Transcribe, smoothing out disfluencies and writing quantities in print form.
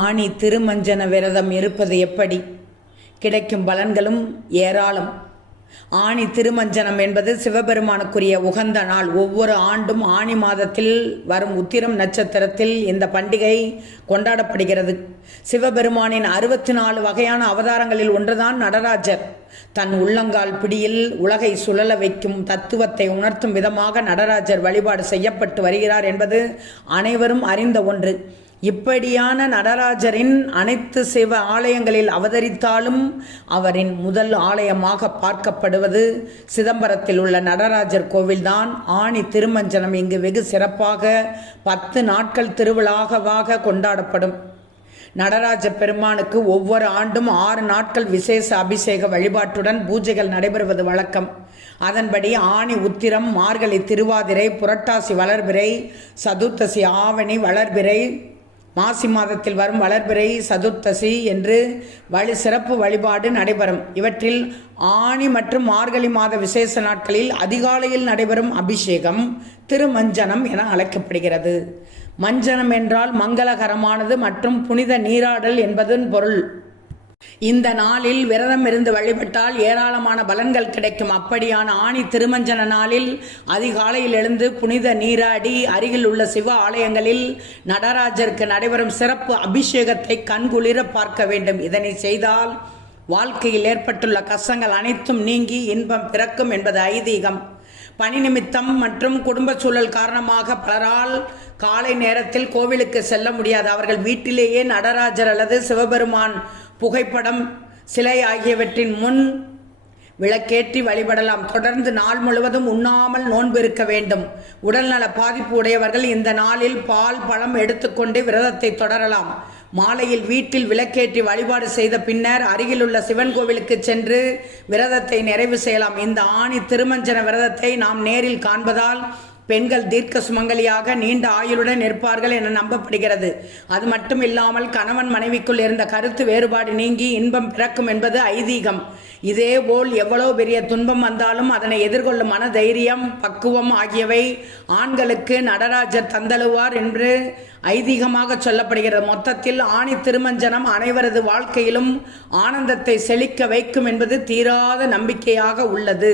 ஆணி திருமஞ்சன விரதம் இருப்பது எப்படி? கிடைக்கும் பலன்களும் ஏராளம். ஆணி திருமஞ்சனம் என்பது சிவபெருமானுக்குரிய உகந்த நாள். ஒவ்வொரு ஆண்டும் ஆணி மாதத்தில் வரும் உத்திரம் நட்சத்திரத்தில் இந்த பண்டிகை கொண்டாடப்படுகிறது. சிவபெருமானின் 64 வகையான அவதாரங்களில் ஒன்றுதான் நடராஜர். தன் உள்ளங்கால் பிடியில் உலகை சுழல வைக்கும் தத்துவத்தை உணர்த்தும் விதமாக நடராஜர் வழிபாடு செய்யப்பட்டு வருகிறார் என்பது அனைவரும் அறிந்த ஒன்று. இப்படியான நடராஜரின் அனைத்து சிவ ஆலயங்களில் அவதரித்தாலும் அவரின் முதல் ஆலயமாக பார்க்கப்படுவது சிதம்பரத்தில் உள்ள நடராஜர் கோவில்தான். ஆணி திருமஞ்சனம் இங்கு வெகு சிறப்பாக 10 நாட்கள் திருவிழாவாக கொண்டாடப்படும். நடராஜ பெருமானுக்கு ஒவ்வொரு ஆண்டும் 6 நாட்கள் விசேஷ அபிஷேக வழிபாட்டுடன் பூஜைகள் நடைபெறுவது வழக்கம். அதன்படி ஆணி உத்திரம், மார்கழி திருவாதிரை, புரட்டாசி வளர்பிறை, சதுர்த்தசி ஆவணி வளர்பிறை, மாசி மாதத்தில் வரும் வளர்பிறை சதுர்த்தசி என்று சிறப்பு வழிபாடு நடைபெறும். இவற்றில் ஆணி மற்றும் மார்கழி மாத விசேஷ நாட்களில் அதிகாலையில் நடைபெறும் அபிஷேகம் திருமஞ்சனம் என அழைக்கப்படுகிறது. மஞ்சனம் என்றால் மங்களகரமானது மற்றும் புனித நீராடல் என்பதன் பொருள். இந்த நாளில் விரதம் இருந்து வழிபட்டால் ஏராளமான பலன்கள் கிடைக்கும். அப்படியான ஆணி திருமஞ்சன நாளில் அதிகாலையில் எழுந்து புனித நீராடி அருகில் உள்ள சிவ ஆலயங்களில் நடராஜருக்கு நடைபெறும் சிறப்பு அபிஷேகத்தை கண்குளிர பார்க்க வேண்டும். இதனை செய்தால் வாழ்க்கையில் ஏற்பட்டுள்ள கஷ்டங்கள் அனைத்தும் நீங்கி இன்பம் பிறக்கும் என்பது ஐதீகம். பணி நிமித்தம் மற்றும் குடும்ப சூழல் காரணமாக பலரால் காலை நேரத்தில் கோவிலுக்கு செல்ல முடியாது. அவர்கள் வீட்டிலேயே நடராஜர் அல்லது சிவபெருமான் புகைப்படம், சிலை ஆகியவற்றின் முன் விளக்கேற்றி வழிபடலாம். தொடர்ந்து நாள் முழுவதும் உண்ணாமல் நோன்பு இருக்க வேண்டும். உடல்நல பாதிப்பு உடையவர்கள் இந்த நாளில் பால், பழம் எடுத்துக்கொண்டு விரதத்தை தொடரலாம். மாலையில் வீட்டில் விளக்கேற்றி வழிபாடு செய்த பின்னர் அருகிலுள்ள சிவன் கோவிலுக்கு சென்று விரதத்தை நிறைவு செய்யலாம். இந்த ஆணி திருமஞ்சன விரதத்தை நாம் நேரில் காண்பதால் பெண்கள் தீர்க்க சுமங்கலியாக நீண்ட ஆயுளுடன் இருப்பார்கள் என நம்பப்படுகிறது. அது மட்டும் இல்லாமல் கணவன் மனைவிக்குள் இருந்த கருத்து வேறுபாடு நீங்கி இன்பம் பிறக்கும் என்பது ஐதீகம். இதேபோல் எவ்வளவு பெரிய துன்பம் வந்தாலும் அதனை எதிர்கொள்ளும் மன தைரியம், பக்குவம் ஆகியவை ஆண்களுக்கு நடராஜர் தந்தழுவார் என்று ஐதீகமாக சொல்லப்படுகிறது. மொத்தத்தில் ஆணி திருமஞ்சனம் அனைவரது வாழ்க்கையிலும் ஆனந்தத்தை செழிக்க வைக்கும் என்பது தீராத நம்பிக்கையாக உள்ளது.